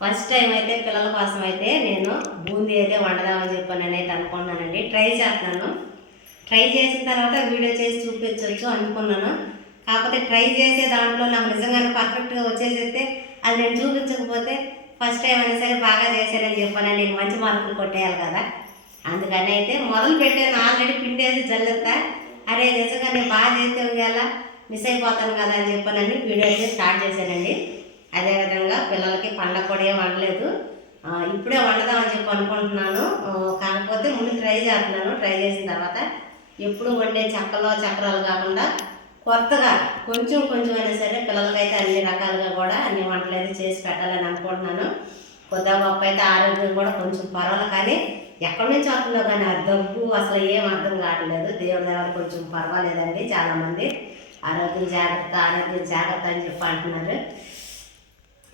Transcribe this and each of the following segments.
First time అయితే పిల్లల కోసం అయితే నేను బూందీ అయితే వండదామని చెప్పాను. అయితే అనుకున్నానండి ట్రై చేస్తున్నాను. ట్రై చేసిన తర్వాత వీడియో చేసి చూపించవచ్చు అనుకున్నాను. కాకపోతే ట్రై చేసే దాంట్లో నాకు నిజంగానే పర్ఫెక్ట్గా వచ్చేసైతే అది నేను చూపించకపోతే ఫస్ట్ టైం అయినా సరే బాగా చేశానని చెప్పాను. నేను మంచి మార్కులు కొట్టేయాలి కదా. అందుకని అయితే మొదలు పెట్టాను. ఆల్రెడీ పిండేసి జల్లెత్తా అరే నిజంగా నేను బాగా చేస్తే ఇవాళ మిస్ అయిపోతాను కదా అని చెప్పానని వీడియో అయితే స్టార్ట్ చేశానండి. అదేవిధంగా పిల్లలకి పండగ కూడా ఏం వండలేదు. ఇప్పుడే వండదామని చెప్పి అనుకుంటున్నాను. కాకపోతే ముందు ట్రై చేస్తున్నాను. ట్రై చేసిన తర్వాత ఎప్పుడు వండే చక్కలో చక్రాలు కాకుండా కొత్తగా కొంచెం కొంచెం అయినా సరే పిల్లలకైతే అన్ని రకాలుగా కూడా అన్ని వంటలు అయితే చేసి పెట్టాలని అనుకుంటున్నాను. కొద్దిగా గొప్ప అయితే ఆరోగ్యం కూడా కొంచెం పర్వాలేదు కానీ ఎక్కడి నుంచి వస్తుందో కానీ ఆ దగ్గు అసలు ఏం అర్థం కావట్లేదు. దేవుడి దగ్గర కొంచెం పర్వాలేదండి చాలామంది. ఆరోగ్యం జాగ్రత్త ఆరోగ్యం జాగ్రత్త అని చెప్పి అంటున్నారు.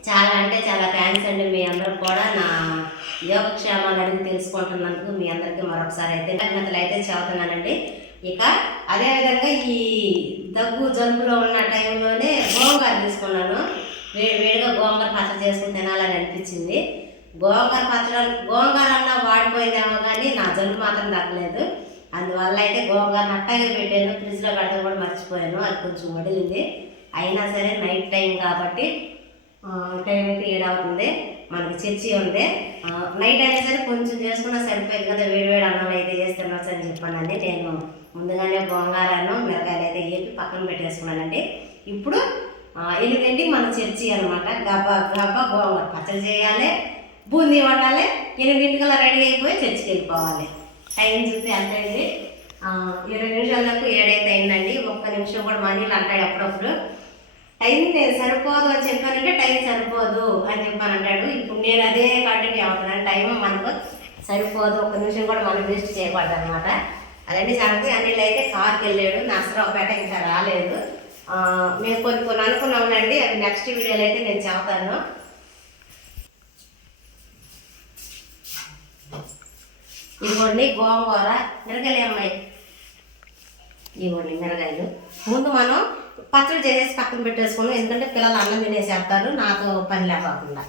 చాలా అంటే చాలా థ్యాంక్స్ అండి మీ అందరూ కూడా. నా యోగక్షేమాలు అడిగి తెలుసుకుంటున్నందుకు మీ అందరికీ మరొకసారి అయితే కృతజ్ఞతలు అయితే చదువుతున్నానండి ఇక అదేవిధంగా ఈ దగ్గు జలుబులో ఉన్న టైంలోనే గోంగూర తీసుకున్నాను. వేడి వేడిగా గోంగూర పచ్చడి చేసుకుని తినాలని అనిపించింది. గోంగూర పచ్చడి గోంగూర అన్న వాడిపోయిందేమో కానీ నా జలుబు మాత్రం తగ్గలేదు. అందువల్ల అయితే గోంగూర అట్టగా పెట్టాను. ఫ్రిడ్జ్లో పెట్టడం కూడా మర్చిపోయాను. అది కొంచెం వడిలింది. అయినా సరే నైట్ టైం కాబట్టి టైం అయితే అవుతుంది. మనకి చర్చి ఉంది నైట్ అయినా సరే కొంచెం చేసుకున్నా సరిపోయింది కదా వేడి వేడి అన్నం అయితే చేస్తున్నాను అని చెప్పానండి. నేను ముందుగానే బొంగారాను మిరకాయలు అయితే వేపి పక్కన పెట్టేసుకున్నానండి. ఇప్పుడు ఎనిమిదింటికి మన చర్చి అనమాట గబ్బ గబ్బ గోంగూర పచ్చడి చేయాలి బూందీ వండాలి ఎనిమిదింటికల్లా రెడీ అయిపోయి చర్చికి వెళ్ళిపోవాలి. టైం చూస్తే ఎంత అయింది ఆ, ఇరవై నిమిషాలకు ఏడైతే అయిందండి ఒక్క నిమిషం కూడా మనీలు అంటాడు అప్పుడప్పుడు. టైం నేను సరిపోదు అని చెప్పానంటే టైం సరిపోదు అని చెప్పాను అంటాడు ఇప్పుడు నేను అదే కంటిన్యూ అవుతున్నాను. టైం మనకు సరిపోదు. ఒక నిమిషం కూడా మనం వేస్ట్ చేయకూడదు అనమాట అలాంటి సంగతి అనిల్ అయితే కార్కి వెళ్ళాడు. నర్సరావుపేట ఇంకా రాలేదు. మేము కొన్ని కొన్ని అనుకున్నామండి అది నెక్స్ట్ వీడియోలో అయితే నేను చెబుతాను. ఇదిగోండి గోంగూర మిరగలే అమ్మాయి ఇవ్వండి మిరగాయలు. ముందు మనం పచ్చడి చేసేసి పక్కన పెట్టేసుకున్నాం ఎందుకంటే పిల్లలు అన్నం తినేసేస్తారు నాతో పని లేకుండా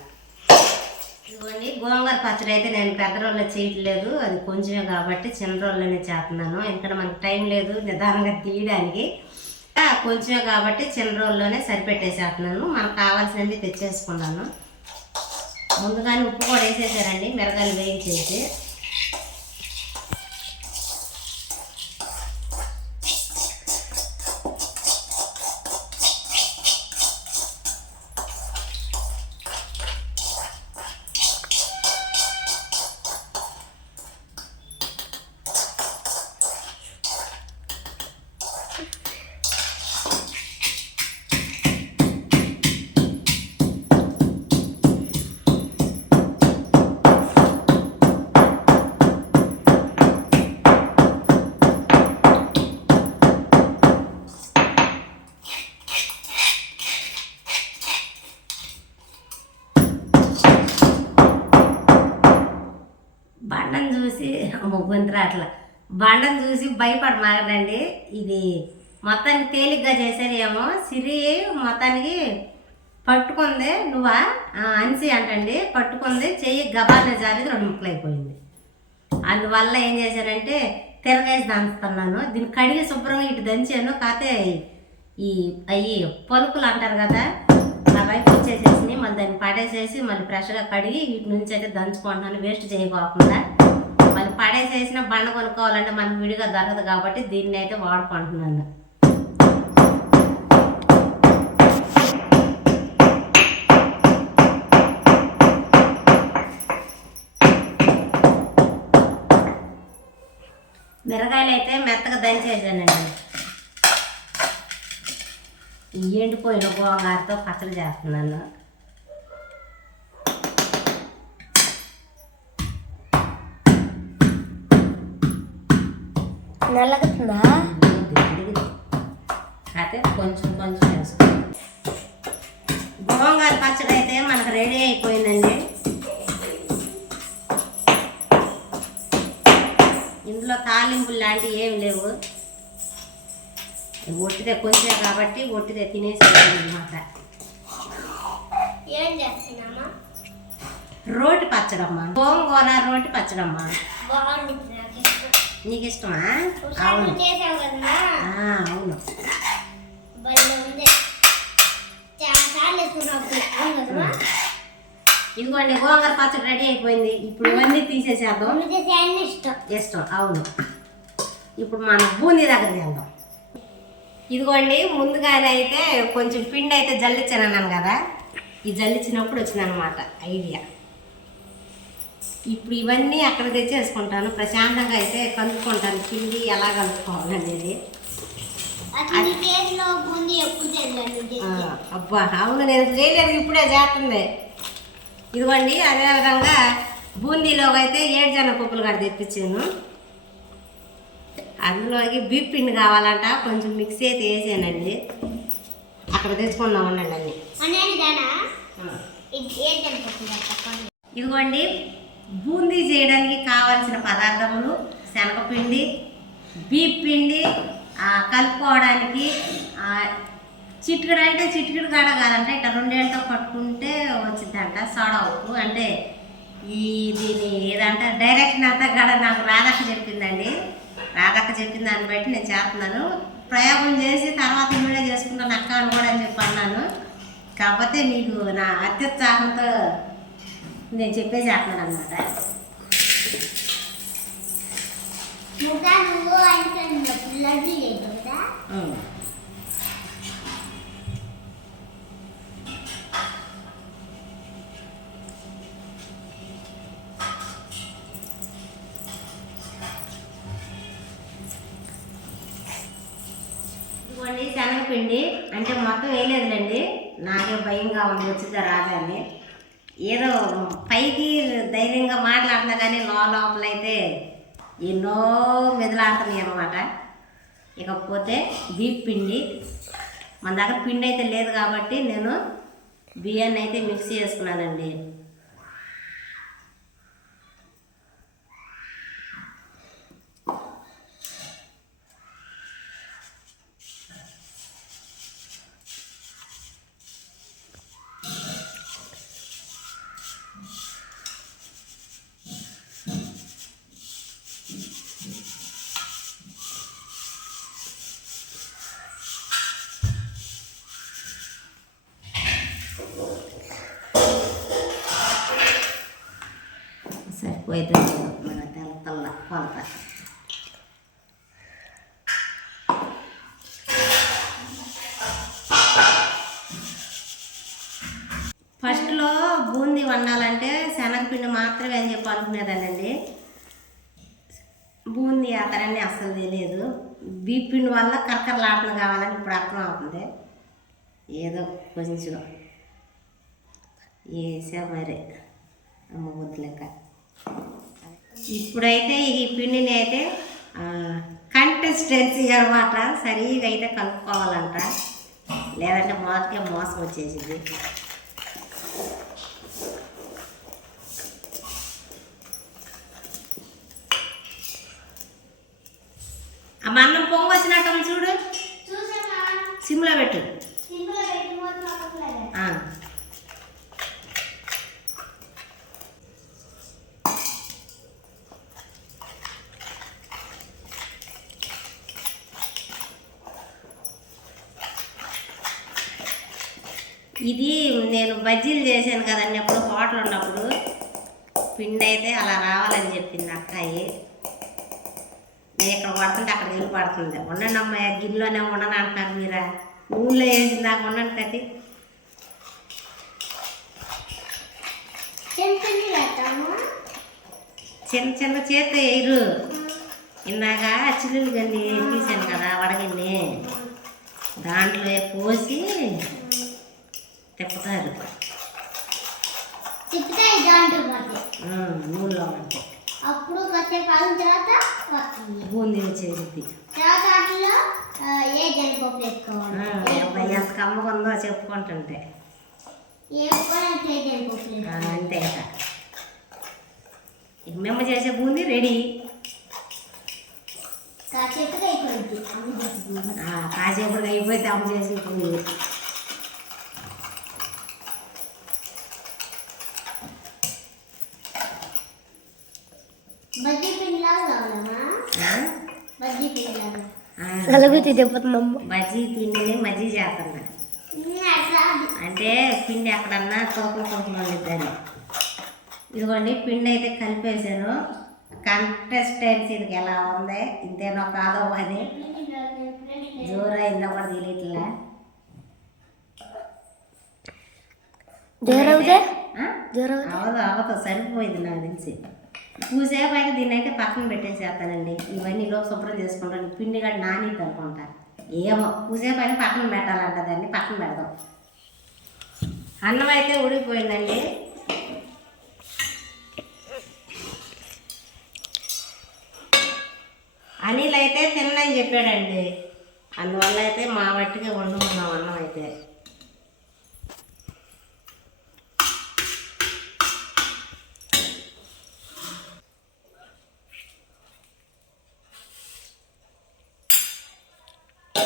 ఇదిగోండి గోంగూర పచ్చడి అయితే నేను పెద్ద రోజుల్లో చేయట్లేదు అది కొంచెమే కాబట్టి చిన్న రోజుల్లోనే చేస్తున్నాను. ఎందుకంటే మనకు టైం లేదు నిదానంగా తీయడానికి. కొంచెమే కాబట్టి చిన్న రోజుల్లోనే సరిపెట్టేసేస్తున్నాను. మనకు కావాల్సినవి తెచ్చేసుకున్నాను. ముందుగానే ఉప్పు కూడా వేసేసారండి మిరగాయలు వేయించేసి. భయపడమాగదండి ఇది మొత్తానికి తేలిగ్గా చేశారేమో. సిరి మొత్తానికి పట్టుకుంది. నువ్వా? అన్సి అంటండి. పట్టుకుంది. చెయ్యి గబాల జారేది రెండు ముక్కలు అయిపోయింది. అందువల్ల ఏం చేశారంటే తిరగేసి దంచుతున్నాను. దీన్ని కడిగి శుభ్రంగా ఇటు దంచాను. కాకపోతే ఈ అవి పలుకులు అంటారు కదా ఆ వైపు వచ్చేసేసి మళ్ళీ దాన్ని పడేసేసి మళ్ళీ ఫ్రెష్గా కడిగి వీటి నుంచి అయితే దంచుకుంటున్నాను. వేస్ట్ చేయకోకుండా. పడేసేసిన బండ కొనుక్కోవాలంటే మనకు విడిగా దొరకదు కాబట్టి దీన్ని అయితే వాడుకుంటున్నాను. మిరగాయలు అయితే మెత్తగా దంచేసానండి. ఎండిపోయిన గోంగారతో పచ్చడి చేస్తున్నాను. నల్లగుతుందా అయితే కొంచెం కొంచెం వేసుకోండి గోంగూర పచ్చడి అయితే మనకు రెడీ అయిపోయిందండి. ఇందులో తాలింపులు లాంటివి ఏమి లేవు. ఒట్టిదే కొంచెం కాబట్టి ఒట్టిదే తినేసి అనమాట ఏం చేస్తున్నామా? రోటి పచ్చడమ్మా. గోంగూర రోటి పచ్చడమ్మా. బాగుంటుంది నాకు ఇష్టం. నీకు ఇష్టమా అవును అవును? ఇదిగోండి గోంగూర పచ్చడి రెడీ అయిపోయింది ఇప్పుడు ఇవన్నీ తీసేసేద్దాం ఇష్టం ఇష్టం అవును ఇప్పుడు మనం బూందీ దగ్గర వెళ్దాం ఇదిగోండి ముందుగానే అయితే కొంచెం పిండి అయితే జల్లించాను అన్నాను కదా ఈ జల్లించినప్పుడు వచ్చిందనమాట ఐడియా ఇప్పుడు ఇవన్నీ అక్కడ తెచ్చేసుకుంటాను. ప్రశాంతంగా అయితే కలుపుకుంటాను. పిండి ఎలా కలుపుకోవాలనేది. అబ్బా అవును నేను చేయలేదు ఇప్పుడే చేస్తుంది. ఇదిగోండి అదేవిధంగా బూందీలో అయితే ఏడు జన పప్పులు కూడా తెప్పించాను. అందులోకి బీప్ పిండి కావాలంట కొంచెం మిక్సీ అయితే వేసానండి. అక్కడ తెచ్చుకుందాం ఉండండి అన్ని. ఇదిగోండి బూందీ చేయడానికి కావాల్సిన పదార్థములు శనగపిండి బీప్ పిండి కలుపుకోవడానికి ఆ, అంటే చిటికెడు కాడ కాదంటే ఇట్లా రెండేళ్ళతో పట్టుకుంటే వచ్చిందంట సోడా ఉప్పు. అంటే ఈ దీని ఏదంటే డైరెక్షన్ అంతా కాడ నాకు రాధక్క చెప్పిందండి. రాధక్క చెప్పిన దాన్ని బట్టి నేను చేస్తున్నాను. ప్రయోగం చేసి తర్వాత వీడియో చేసుకుంటాను అక్క అని కూడా అని చెప్పి అన్నాను. కాకపోతే మీకు నా అత్యుత్సాహంతో నేను చెప్పేసి చేస్తున్నాను అనమాట శనగపిండి. అంటే మొత్తం వేయలేదులేండి. నాకే భయంగా ఉంది వచ్చిందా రాదా అని ఏదో పైకి ధైర్యంగా మాట్లాడుతున్నా కానీ లోపలైతే ఎన్నో మెదలాడుతున్నాయి అనమాట ఇకపోతే బీప్ పిండి. మన దగ్గర పిండి అయితే లేదు కాబట్టి నేను బియ్యాన్ని అయితే మిక్స్ చేసుకున్నానండి. పిండి మాత్రమే అని చెప్పి అనుకునేదానండి బూందీ అతనని అస్సలు తెలియదు. బీప్ పిండి వల్ల కరకరలాటలు కావాలని ఇప్పుడు అర్థం అవుతుంది. ఏదో కొంచెం వేసా మరి. అమ్మ వద్దులేక ఇప్పుడైతే ఈ పిండిని అయితే కంటెస్టెన్సీ అనమాట సరిగా అయితే కలుపుకోవాలంట. లేదంటే మొదటికే మోసం వచ్చేసింది. ఆ అన్నం పొంగు వచ్చినట్టు చూడు. సిమ్లో పెట్టు. ఇది నేను బజ్జీలు చేశాను కదండి అప్పుడు హోటల్ ఉన్నప్పుడు. పిండి అయితే అలా రావాలని చెప్పింది అక్కాయి. నేను ఇక్కడ పడుతుంటే అక్కడ వెళ్ళి పడుతుంది ఉండండి అమ్మాయి గిన్నెలోనే ఉండను అంటున్నారు మీరా. ఊళ్ళో వేసింది నాకు ఉండండి కట్టి చిన్న చిన్న చేత వేయరు ఇందాక చిల్లులు గల్లి తీసాను కదా వడగల్లి దాంట్లో పోసి తిప్పుతారు. నూనెలో అంటే అప్పుడు కాసేపు తర్వాత బూందీ వచ్చేది ఎంత కమ్మగా ఉందో చెప్పుకుంటుంటే. అంతే మేము చేసే బూందీ రెడీ. కాసేపు అయిపోయింది. కాసేపటికి అయిపోతే అమ్మ చేసే బూందీ బజ్జీ పిండిలాగా కావాలమ్మా ఆ? బజ్జీ పిండిలాగా నలుగుతి దెబ్బతుందమ్మ బజ్జీ పిండిని మజ్జి చేస్తున్నా. అంటే పిండి ఎక్కడన్నా తోకలు తోకలు ఉండిద్దని. ఇదిగోండి పిండి అయితే కలిపేశాను. కంటెస్టెన్సీ ఇది ఎలా ఉంది? ఇంతేనో కాదో అని జోరైందో కూడా తెలియట్లే. ఆ? జరవుదే? అవదు అవదు సరిపోయింది నాకు తెలిసి. పూసేపు అయితే దీన్ని అయితే పక్కన పెట్టేసేస్తానండి. ఇవన్నీ లోపు శుభ్రం చేసుకుంటాను. పిండి కూడా నాని అనుకుంటా. ఏమో పూసేపు పైన పక్కన పెట్టాలంట దాన్ని. పక్కన పెడదాం. అన్నం అయితే ఉడికిపోయిందండి. అనిల్ అయితే తిన్నని చెప్పాడండి. అందువల్ల అయితే మా వట్టిగా వండుకున్నాం అన్నం అయితే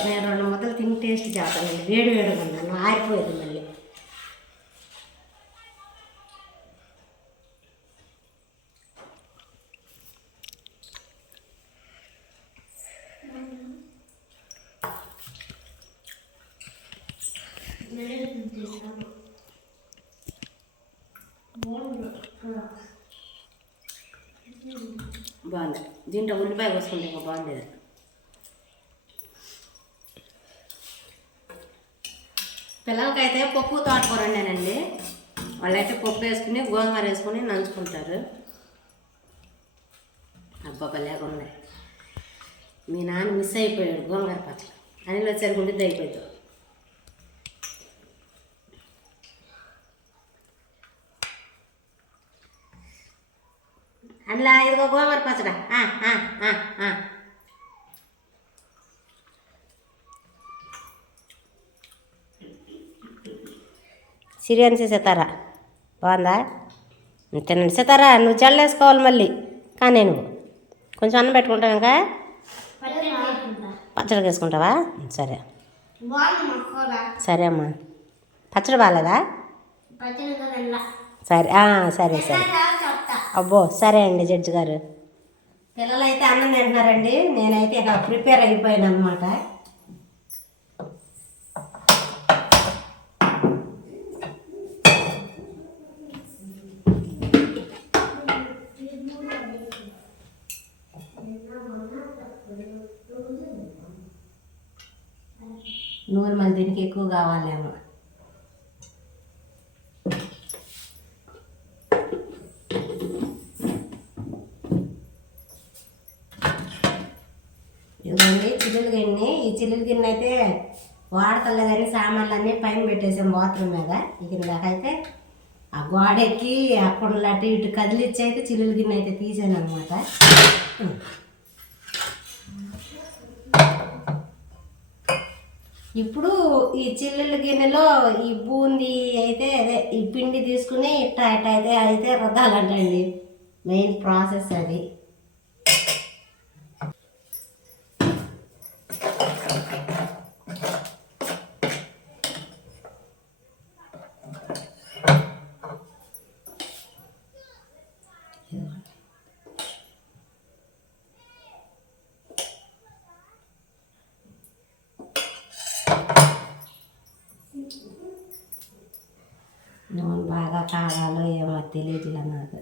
నేను రెండు ముద్దలు తిని టేస్ట్ చేస్తానండి వేడి వేడిగా ఉన్నాను ఆరిపోయింది మళ్ళీ బాగుంది దీంట్లో ఉల్లిపాయ కోసుకుంటే ఇంకా బాగుండేది పిల్లలకైతే పప్పు తోటకూర వండానండి వాళ్ళైతే పప్పు వేసుకుని గోధుమ వేసుకుని నంచుకుంటారు. అబ్బా భలేగా ఉన్నాయి మీ నాన్న మిస్ అయిపోయాడు గోంగూర పచ్చడి. అనిల్ వచ్చారు గుండిద్ది అయిపోయింది అందులో ఇదిగో గోంగూర పచ్చడా ఆ, ఆ, ఆ, ఆ. సిరియన్స్ సితారా బాగుందా? తినండి సితారా నువ్వు జల్లేసుకోవాలి మళ్ళీ. కానీ నువ్వు. కొంచెం అన్నం పెట్టుకుంటావు ఇంకా? పచ్చడి వేసుకుంటావా సరే. సరే అమ్మా. పచ్చడి బాగాలేదా? సరే. సరే సరే. అబ్బో సరే అండి జడ్జి గారు. పిల్లలైతే అన్నం తింటున్నారండి. నేనైతే ఇక ప్రిపేర్ అయిపోయాను అనమాట నూనె మళ్ళీ దీనికి ఎక్కువ కావాలేమో. ఇదిగోండి చిల్లులు గిన్నె. ఈ చిల్లులు గిన్నె అయితే వాడతలేదని సామాన్లు అన్నీ పైన పెట్టేసాం బాత్రూమ్ మీద. ఇక అయితే ఆ గోడెక్కి అక్కడ అటు ఇటు కదిలిచ్చి అయితే చిల్లులు గిన్నె అయితే తీసాను అనమాట ఇప్పుడు ఈ చిల్లుల గిన్నెలో ఈ బూందీ అయితే అదే ఈ పిండి తీసుకుని ఇట్ట ఇట్ట అయితే అయితే రుద్దాలంటండి. మెయిన్ ప్రాసెస్ అది. నూనె బాగా కాగాలో ఏమో తెలియట్లే నాకు.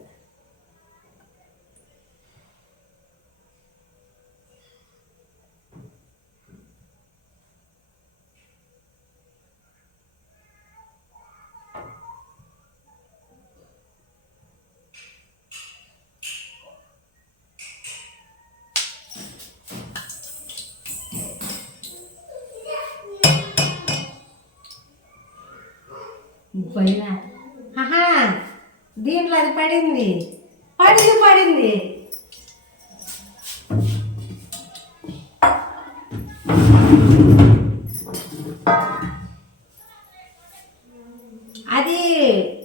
పడింది. పడింది పడింది. అది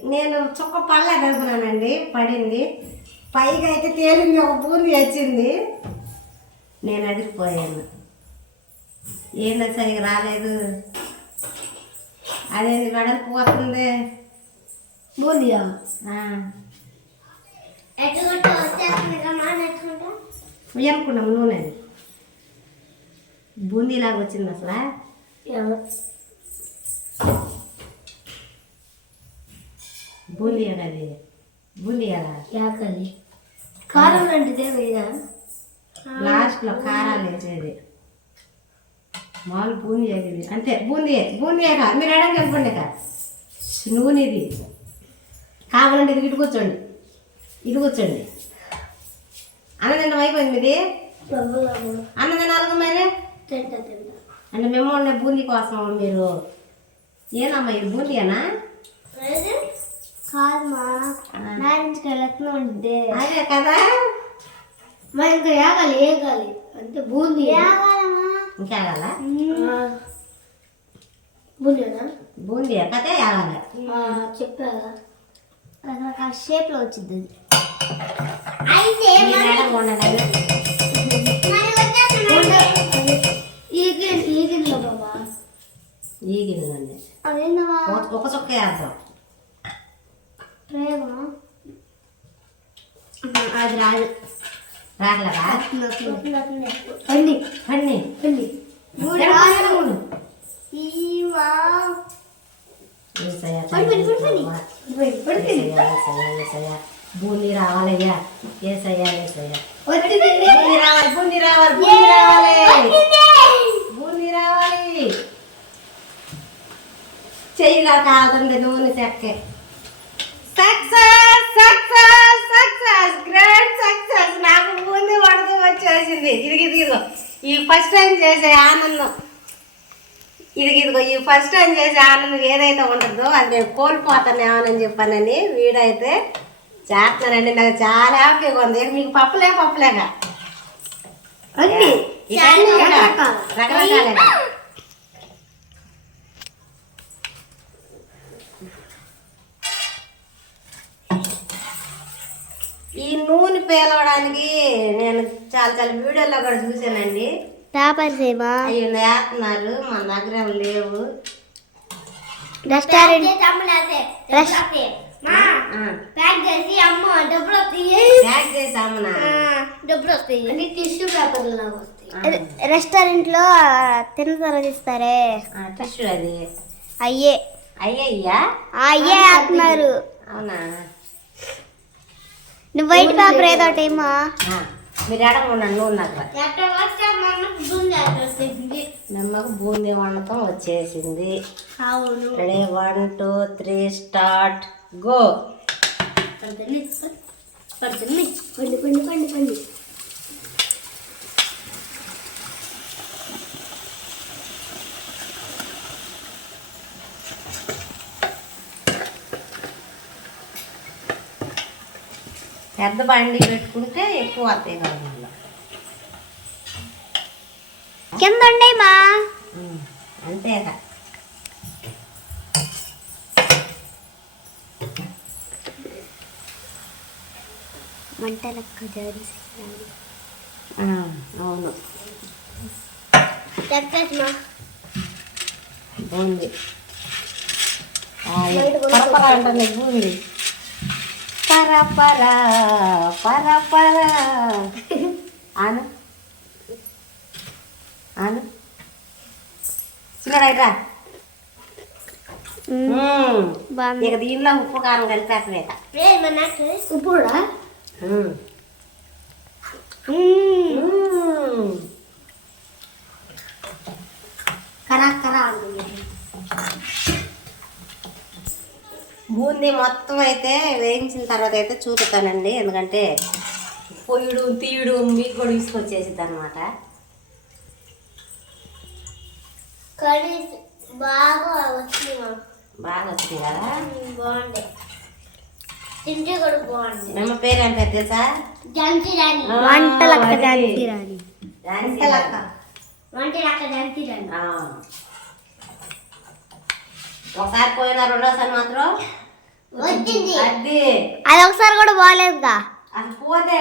నేను చుక్క పడలేదు అనుకున్నానండి పడింది. పైగా అయితే తేలింది ఒక బూంది వచ్చింది. నేను అదిరిపోయాను. ఏందో సరిగా రాలేదు. అదేంది వెడల్పు పోతుంది? బూందియా? ఆ. ఎట్టుకుంటా వచ్చేస్తుంది కదా మా ఎట్టుకుంటా అనుకున్నాం నూనె. బూందీలాగా వచ్చింది అసలు. బూందీ అది? బూందీ యాకలి. కారం లాంటిదే వేదా లాస్ట్లో కారాలు వేసేది. మామూలు బూందీ అది అంతే బూందీ బూందీ కాదు మీరు ఎడం కనుకోండి ఇక. నూనె ఇది. కావాలంటే ఇది కూర్చోండి. ఇది కూర్చోండి అన్నదండం అయిపోయింది ఇది అన్నదండాలకు మరి? అంటే మేము ఉండే బూందీ కోసం మీరు ఏనమ్మా ఇది బూందీనా కాదు మ్యారేజ్కి ఉంటే అదే కదా? మా ఇంకా యాగాలి ఏగాలి. అంటే బూందీ. యాగాలమ్మా ఇంకా కావాలా బూందీనా బూందీ కథే కావాలి చెప్పాగా రకరకాల షేప్లో వచ్చింది అయితే మీరు ఎడం ఉండండి ఈగిన్ ఈగిన్లో బాబా ఈ గిన్నెలండి అదేందమ్మా ఒక- ఒక చుక్క వేద్దాం ప్రేమ అది రాదు రాట్లరా పండి పండి పండి మూడు బూందీ రావాలయ్యా. ఏసయ్య ఏసయ్య వచ్చింది బూందీ రావాలి బూందీ రావాలి బూందీ రావాలి. బూందీ రావాలి. చెయ్యిలా కాదండి నూనె చెక్కే. Success success success great success నాకు బూందీ వడదు వచ్చేసింది. ఇది ఇదిగో. ఈ ఫస్ట్ టైం చేసే ఆనందం. ఇది ఇదిగో. ఈ ఫస్ట్ టైం చేసే ఆనందం ఏదైతే ఉంటుందో అది నేను కోల్పోతానేమోనని చెప్పానని వీడైతే చేస్తున్నానండి నాకు చాలా హ్యాపీగా ఉంది. మీకు పప్పులే పప్పులేగా? అన్ని. ఈ నూనె పేలవడానికి నేను చాలా చాలా వీడియోలో కూడా చూశానండి. పేపర్ సేమా అవి వేస్తున్నారు మన దగ్గర లేవు. రెస్టారెంట్ ప్యాక్ చేసి అమ్మ డబ్బులు వస్తాయి. ప్యాక్ డబ్బులు వస్తాయి. టిష్యూ పేపర్లు లాగా వస్తాయి. రెస్టారెంట్లో తిన్న తర్వాత ఇస్తారే? టిష్యూ అది. అయ్యే. అయ్యయ్యా? అయ్యే వేస్తున్నారు అవునా? నువ్వు వైట్ పేపర్ ఏదో ఆ, మీరు ఉండండి నూనె దగ్గర నమ్మకు బూందీ వండకం వచ్చేసింది. అవును. One two three start. Go. పండి పండి పండి పండి పండి. పెద్ద బండి పెట్టుకుంటే ఎక్కువ వస్తాయి కదా ఉండేమా అంతేగా మంట లెక్క జారి ఆ, అవును. బూంది పరపర అంటుంది బూంది పరపర పరపర. ఆను ఆను చిన్నడైరా బాగుంది. ఇక దీనిలో ఉప్పు కారం కలిపేసలేక ఉప్పు బూందీ మొత్తం అయితే వేయించిన తర్వాత అయితే చూపుతానండి. ఎందుకంటే పొయ్యుడు తీయుడు మీకు కూడా తీసుకొచ్చేసిద్ది అనమాట బాగా వచ్చింది బాగా వచ్చింది కదా బాగుంది తింటే కూడా బాగుంది మేము పేరు ఏం పేరు తెలుసా? ఝాన్సీ రాణి. ఆ, వంటలక్క అది. ఝాన్సీ రాణి. ఝాన్సీ వంటలక్క. రాణి. వంటలక్క ఝాన్సీ రాణి. ఆ. ఒకసారి పోయినా రెండోసారి మాత్రం వచ్చింది. అది. అది ఒకసారి కూడా బాగాలేదుగా అది పోతే.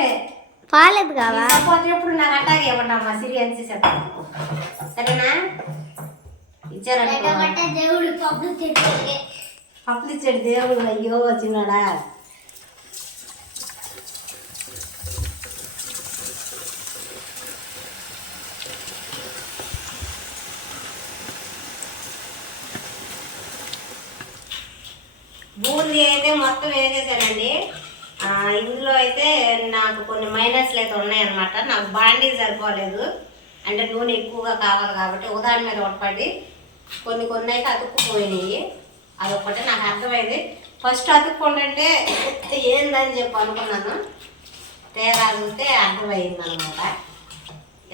బాగాలేదు కావా పోతే ఎప్పుడు నాకు అట్టాగే ఇవ్వండి అమ్మా సిరియన్స్ చెప్తాను సరేనా? ఇచ్చారనుకో దేవుడు పప్పు తింటే అప్పుడు ఇచ్చాడు దేవుడు. అయ్యో వచ్చినాడా బూందీ అయితే మొత్తం వేసేసానండి. ఇందులో అయితే నాకు కొన్ని మైనస్లు అయితే ఉన్నాయన్నమాట. నాకు బాండీ సరిపోలేదు. అంటే నూనె ఎక్కువగా కావాలి కాబట్టి ఉదాహరణ మీద ఒకటి కొన్ని కొన్ని అయితే అతుక్కుపోయినాయి. అదొక్కటి నాకు అర్థమైంది. ఫస్ట్ అతుక్కుంటే ఏందని చెప్పి అనుకున్నాను. తేడా చూస్తే అర్థమైంది అనమాట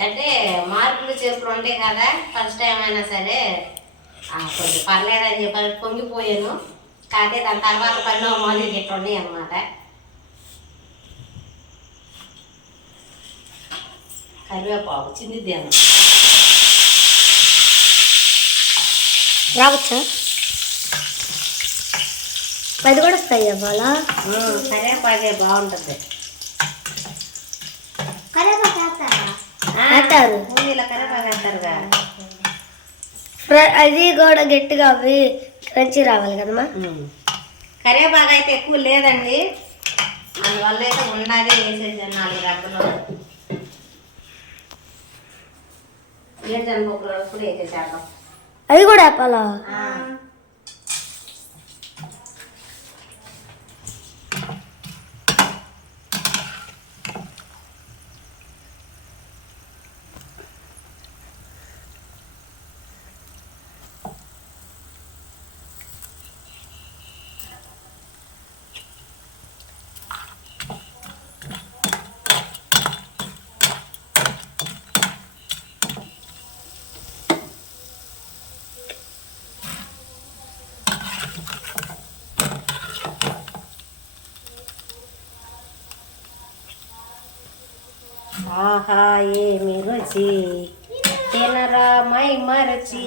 అంటే మార్పులు చెప్పులు ఉంటాయి కదా ఫస్ట్ టైం అయినా సరే కొంచెం పర్లేదని చెప్పి పొంగిపోయాను. కాకపోతే దాని తర్వాత పరిణామాలు ఇట్లా ఉన్నాయి అనమాట కరివేపాకు చిన్నిద్దాను రావచ్చా? అది కూడా వస్తాయి అవ్వాలా కరివేపాకే బాగుంటుంది. వేస్తారు. పూజలో కరివేపాకు వేస్తారుగా అది కూడా గట్టిగా అవి క్రంచి రావాలి కదమ్మా? కరివేపాకు అయితే ఎక్కువ లేదండి. అందువల్ల అయితే ఉండాలి వేసేసాను నాలుగు రబ్బలు ఏడు కూడా వేసేసాను అవి కూడా వేపాలా? ఏమి రుచి తినరా మై మరచి.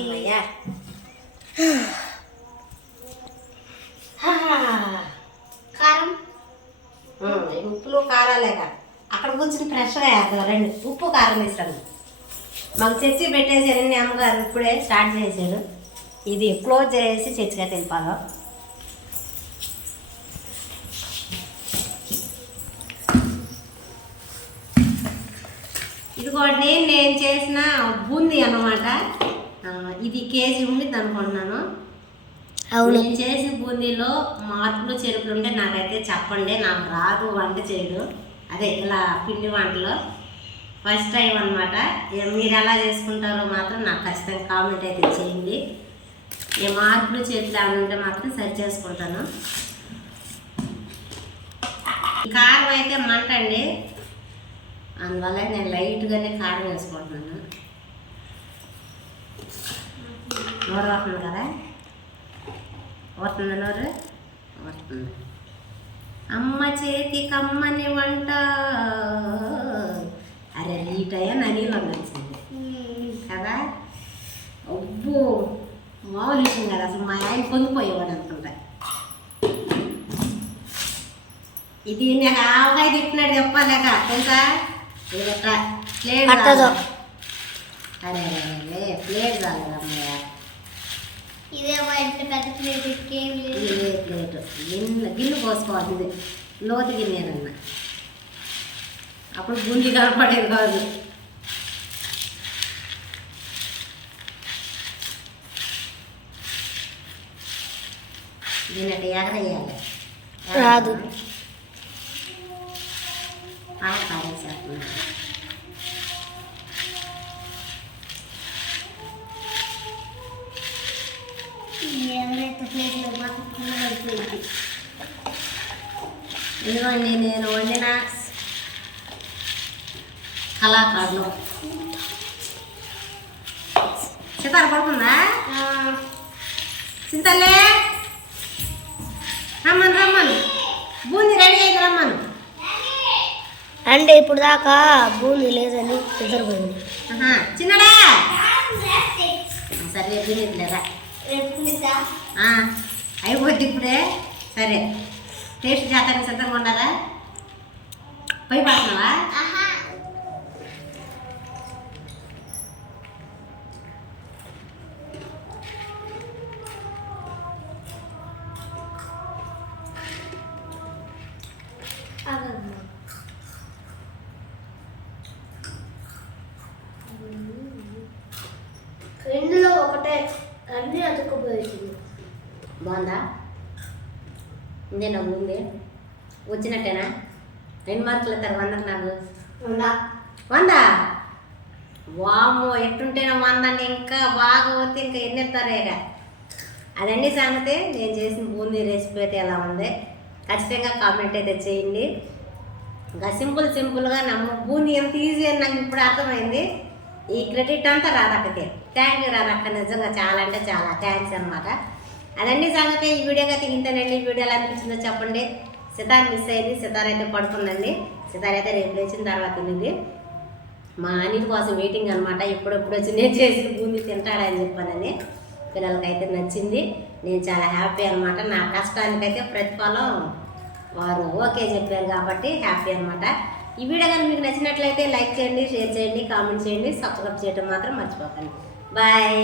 కారం? ఉప్పులు కారాలేక. అక్కడ కూర్చుని ఫ్రెష్గా వేద్దాం రండి. ఉప్పు కారం ఇస్తాను మాకు చర్చి పెట్టేసారండి అమ్మగారు ఇప్పుడే స్టార్ట్ చేశారు. ఇది క్లోజ్ చేసి చర్చిగా తెలిపాలి ఇదిగోండి నేను చేసిన బూందీ అన్నమాట. ఆ, ఇది కేజీ ఉండిద్ది అనుకుంటున్నాను. అవును. నేను చేసిన బూందీలో మార్పులు చెరుపులు ఉంటే నాకైతే చెప్పండి నాకు రాదు వంట చేయడం. అదే ఇలా పిండి వంటలో. ఫస్ట్ టైం అనమాట మీరు ఎలా చేసుకుంటారో మాత్రం నాకు ఖచ్చితంగా కామెంట్ అయితే చేయండి. ఏ మార్పులు చేతులు ఉంటే మాత్రం సరి చేసుకుంటాను. కారం అయితే మంట అండి. అందువల్ల నేను లైట్గానే కారం వేసుకుంటున్నాను. నోరు వస్తుంది కదా? వస్తుంది నోరు? వస్తుంది అమ్మ చేతి కమ్మని వంట. అరే లీటయ్య ననీలో నచ్చింది కదా? అబ్బో మామూలు విషయం కదా అసలు మా ఆయన పొంగిపోయేవాడు అనుకుంటా. ఇది నేను ఆవకాయ తిప్పినాడు చెప్పాలేక తెలుసా? ప్లేట్. అరే అరే ప్లేట్ చాలు అమ్మయ్య. ఇదేమో ఎంత పెద్ద ప్లేట్ ఇంకేం ఇదే ప్లేట్ గిన్నె గిన్నె పోసుకోవాలి ఇది లోతు గిన్నెనన్న అప్పుడు బూందీ కనపడేది కాదు. దీన్ని ఎగరేయాలి రాదు. ఆడతారేసేస్తున్నా ఎవరైతే ప్లేట్లో మాత్రం పడిపోయింది ఇదిగోండి నేను వండిన కళాకారులు. సీతార పడుతుందా చింతలే రమ్మను రమ్మను. బూందీ రెడీ అయింది రమ్మను. అంటే ఇప్పుడు దాకా భూమి లేదని నిద్రపోయింది ఆహా, చిన్నడా? సరే తినేదిలేరా అయిపోద్ది ఇప్పుడే. సరే. టేస్ట్ చేస్తాను సిద్ధంగా ఉన్నారా పోయి పడుతున్నావా మార్కులు ఇస్తారు వందకు నాకు వంద? వామ్మో ఎట్టుంటేనే వంద అంటే ఇంకా బాగా వస్తే ఇంకా ఎన్ని ఇస్తారేగా అదండి సంగతి. నేను చేసిన బూందీ రెసిపీ అయితే ఎలా ఉంది? ఖచ్చితంగా కామెంట్ అయితే చేయండి. ఇంకా సింపుల్ సింపుల్గా నమ్మ. బూందీ ఎంత ఈజీ అని నాకు ఇప్పుడు అర్థమైంది. ఈ క్రెడిట్ అంతా రాధక్కకే. థ్యాంక్ యూ రాధక్క. నిజంగా చాలా అంటే చాలా. థ్యాంక్స్ అనమాట అదండి సంగతి. ఈ వీడియోకి అయితే ఇంతేనండి. ఈ వీడియో ఎలా అనిపించిందో చెప్పండి. సితార్ మిస్ అయింది. సితార్ అయితే పడుకుందండి. సితార్ అయితే రేపు లేచిన తర్వాత తినింది. మా అనిల్ కోసం వెయిటింగ్ అనమాట ఎప్పుడెప్పుడు వచ్చి నేను చేసి బూందీ తింటాడని చెప్పానని పిల్లలకైతే నచ్చింది. నేను చాలా హ్యాపీ అనమాట నా కష్టానికైతే ప్రతిఫలం వారు ఓకే చెప్పారు కాబట్టి హ్యాపీ అనమాట ఈ వీడియో కానీ మీకు నచ్చినట్లయితే లైక్ చేయండి షేర్ చేయండి కామెంట్ చేయండి. సబ్స్క్రైబ్ చేయడం మాత్రం మర్చిపోకండి. బాయ్